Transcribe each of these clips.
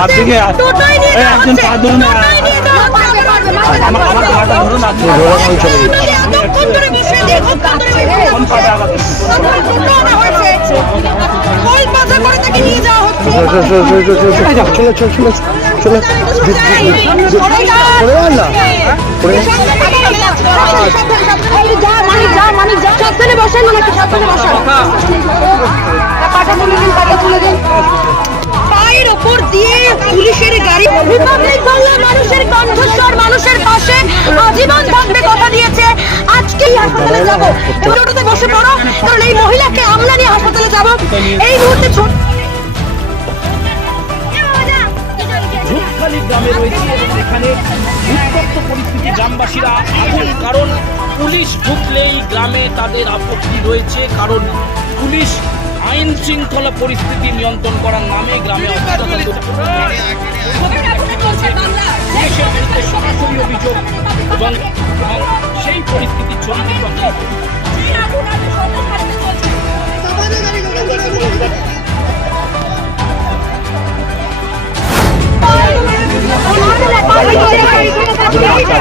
আপনি একজন পা ধরুন আমার পাটা ধরুন আপনি চলে চলে চলে চলে চলে যান না? দিন পায়ের ওপর দিয়ে পুলিশের গাড়ি রিপাবলিক বাংলা মানুষের কণ্ঠস্বর মানুষের পাশে আজীবন থাকবে কথা দিয়েছে। আজকেই হাসপাতালে যাব। টোটোতে বসে পড়ো কারণ এই মহিলাকে আমরা নিয়ে হাসপাতালে যাব। এই মুহূর্তে গ্রামে রয়েছে এবং এখানে উত্তপ্ত পরিস্থিতি গ্রামবাসীরা আছেন। কারণ পুলিশ ঢুকলেই গ্রামে তাদের আপত্তি রয়েছে। কারণ পুলিশ আইন শৃঙ্খলা পরিস্থিতি নিয়ন্ত্রণ করার নামে গ্রামে সরাসরি অভিযোগ এবং সেই পরিস্থিতি ছড়িয়ে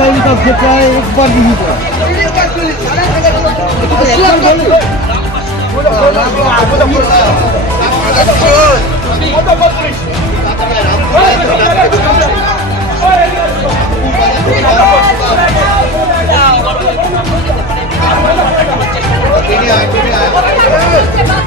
পারবেন তোমার সামনে একবার দিবি পুলিশ